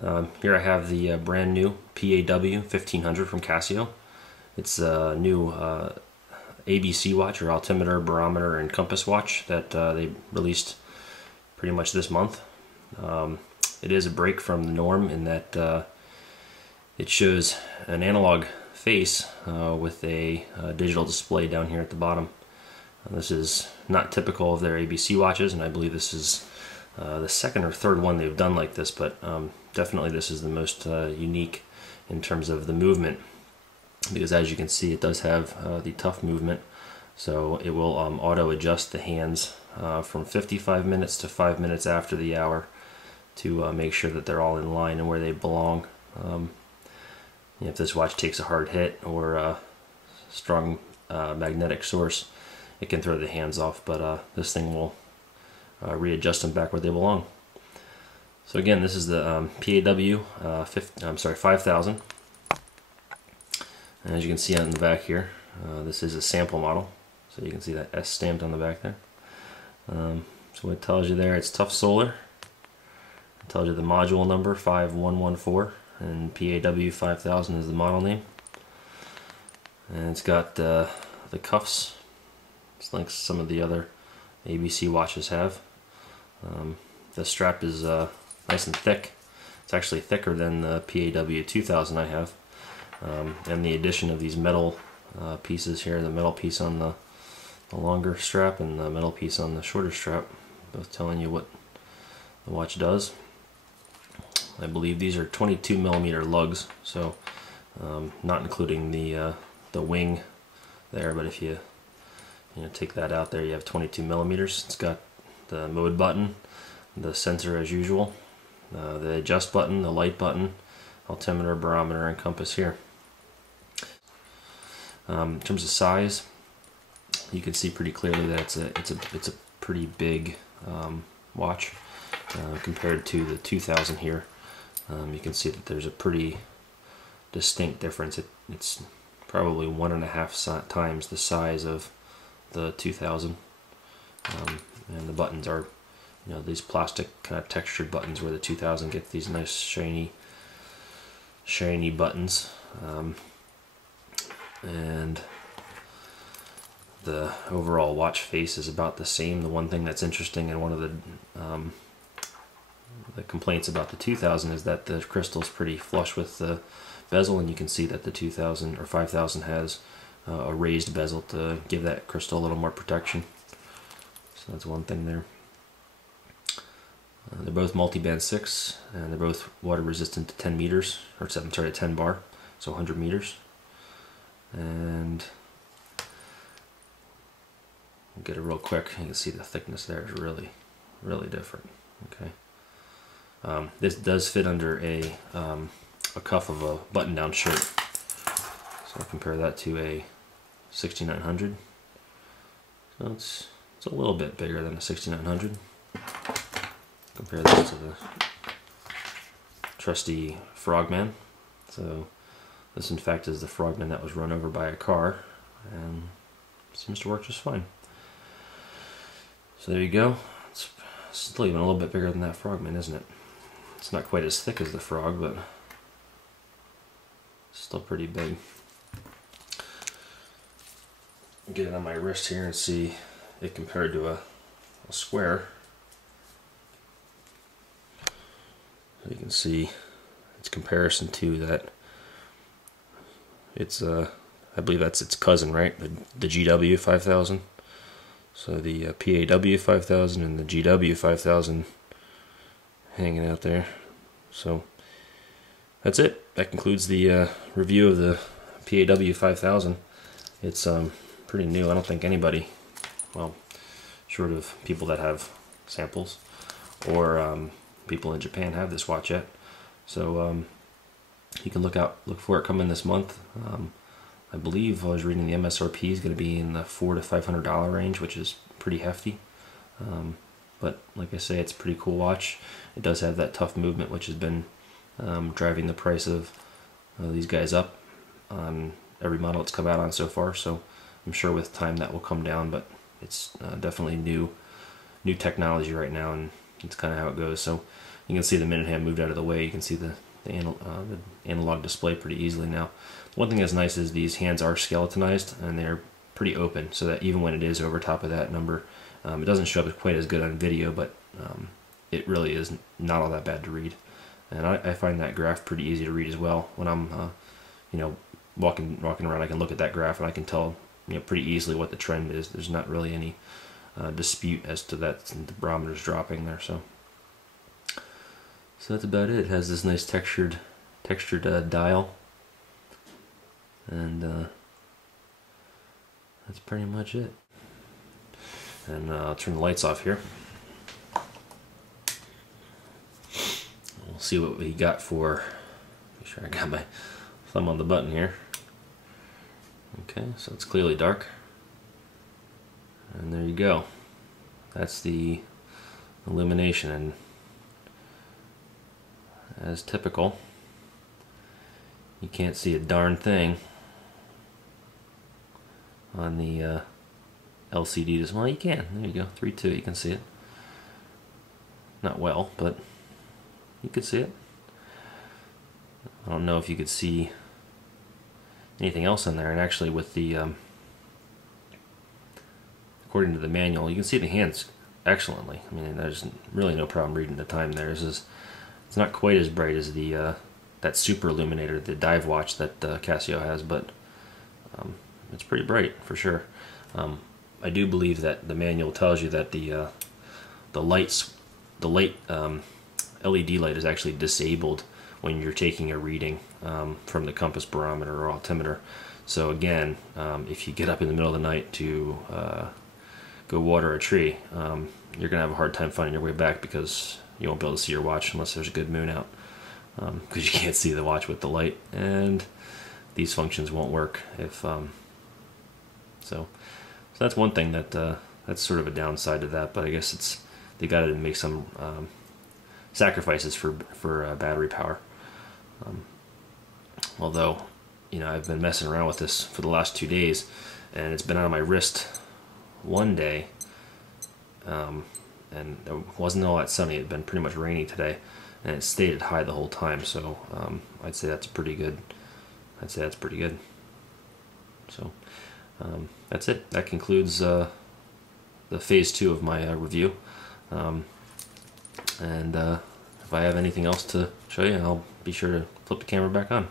Here I have the brand new PAW-5000 from Casio. It's a new ABC watch, or altimeter, barometer, and compass watch that they released pretty much this month. It is a break from the norm in that it shows an analog face with a digital display down here at the bottom. This is not typical of their ABC watches, and I believe this is the second or third one they've done like this, but definitely this is the most unique in terms of the movement, because as you can see, it does have the tough movement, so it will auto adjust the hands from 55 minutes to 5 minutes after the hour to make sure that they're all in line and where they belong. If this watch takes a hard hit or a strong magnetic source, it can throw the hands off, but this thing will readjust them back where they belong. So again, this is the PAW-5000. And as you can see on the back here, this is a sample model, so you can see that S stamped on the back there. So it tells you there, it's tough solar. It tells you the module number 5114, and PAW-5000 is the model name. And it's got the cuffs. It's like some of the other ABC watches have. The strap is nice and thick. It's actually thicker than the PAW-2000 I have. And the addition of these metal pieces here, the metal piece on the longer strap and the metal piece on the shorter strap, both telling you what the watch does. I believe these are 22mm lugs, so not including the wing there, but if you take that out there, you have 22mm. It's got the mode button, the sensor as usual, the adjust button, the light button, altimeter, barometer, and compass here. In terms of size, you can see pretty clearly that it's a pretty big watch compared to the 2000 here. You can see that there's a pretty distinct difference. It's probably 1.5 times the size of the 2000, and the buttons are, these plastic kind of textured buttons, where the 2000 gets these nice shiny buttons, and the overall watch face is about the same. The one thing that's interesting, and one of the complaints about the 2000 is that the crystal is pretty flush with the bezel, and you can see that the 2000 or 5000 has a raised bezel to give that crystal a little more protection. So that's one thing there. They're both multi-band 6, and they're both water resistant to 10 meters, or 10 bar, so 100 meters. And I'll get it real quick. You can see the thickness there is really, really different. Okay. This does fit under a cuff of a button-down shirt. So I'll compare that to a 6900. So it's a little bit bigger than a 6900. Compare this to the trusty Frogman. So this, in fact, is the Frogman that was run over by a car, and seems to work just fine. So there you go. It's still even a little bit bigger than that Frogman, isn't it? It's not quite as thick as the Frog, but still pretty big. Get it on my wrist here and see it compared to a square. So you can see its comparison to that. It's I believe that's its cousin, right? The GW-5000. So the PAW-5000 and the GW-5000 hanging out there. So that's it. That concludes the review of the PAW-5000. It's pretty new. I don't think anybody, well, short of people that have samples, or people in Japan, have this watch yet. So you can look for it coming this month. I believe I was reading the MSRP is going to be in the $400 to $500 range, which is pretty hefty. But like I say, it's a pretty cool watch. It does have that tough movement, which has been driving the price of these guys up on every model it's come out on so far. So I'm sure with time that will come down, but it's definitely new technology right now, and it's kind of how it goes. So You can see the minute hand moved out of the way. You can see the analog display pretty easily now. One thing that's nice is these hands are skeletonized and they're pretty open, so that even when it is over top of that number, it doesn't show up quite as good on video, but it really is not all that bad to read. And I find that graph pretty easy to read as well. When I'm you know, walking around, I can look at that graph and I can tell, you know, pretty easily what the trend is. There's not really any dispute as to that. The barometer's dropping there, so that's about it. It has this nice textured dial, and that's pretty much it. And I'll turn the lights off here. We'll see what we got for. Make sure I got my thumb on the button here. Okay, so it's clearly dark. And there you go. That's the Illumination, and as typical, you can't see a darn thing on the LCD display. Well, you can. There you go. 3:2. You can see it. Not well, but you could see it. I don't know if you could see anything else in there. And actually, with the according to the manual, you can see the hands excellently. I mean, there's really no problem reading the time there. It's not quite as bright as the that super illuminator, the dive watch that Casio has, but it's pretty bright for sure. I do believe that the manual tells you that the light LED light is actually disabled when you're taking a reading from the compass, barometer, or altimeter. So again, if you get up in the middle of the night to go water a tree, you're gonna have a hard time finding your way back, because you won't be able to see your watch unless there's a good moon out, because you can't see the watch with the light, and these functions won't work if so that's one thing that's sort of a downside to that. But I guess they got to make some sacrifices for battery power. Although, you know, I've been messing around with this for the last 2 days, and it's been on my wrist one day, and it wasn't all that sunny. It had been pretty much rainy today, and it stayed at high the whole time. So I'd say that's pretty good. So that's it. That concludes the phase 2 of my review. And if I have anything else to show you, I'll be sure to flip the camera back on.